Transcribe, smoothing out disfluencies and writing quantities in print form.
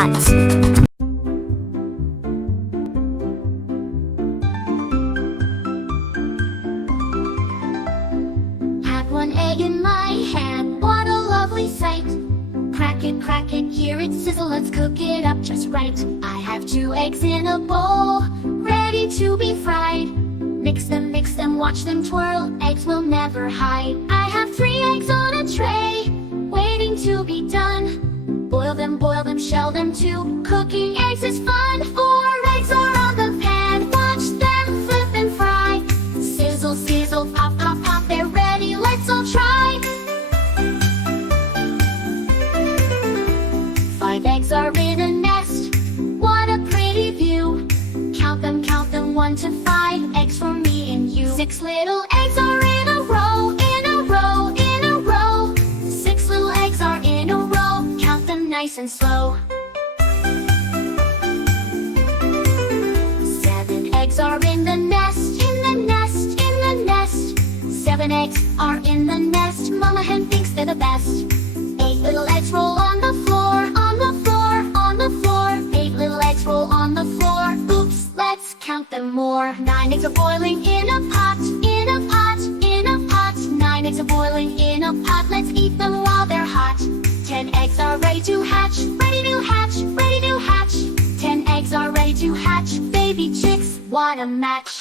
pot. Have one egg in my hand, what a lovely sight. Crack it, hear it sizzle, let's cook it up just right. I have 2 eggs in a bowl, ready to be fried. Mix them, watch them twirl, eggs will never hide. I have 3 eggs on a tray, waiting to be done. Boil them, shell them too, cooking eggs is fun. 4 eggs are on the pan, watch them flip and fry. Sizzle, sizzle, pop, pop, pop, they're ready, let's all try. 5 eggs are in a nest, what a pretty view. Count them, 1 to 5, eggs for me and you. 6 little eggs are in a row, in a row, in a row. 6 little eggs are in a row, count them nice and slow. 7 eggs are in the nest, in the nest, in the nest. 7 eggs are in the nest, Mama Hen thinks they're the best. 8 little eggs roll on the floor, on the floor, on the floor. 8 little eggs roll on the floor, oops, let's count them more. 9 eggs are boiling in a pot, in a pot, in a pot. 9 eggs are boiling in a pot, let's eat them while they're hot. 10 eggs are ready to hatch, ready to hatch, ready to hatch. 10 eggs are ready to hatch, baby chicks, what a match.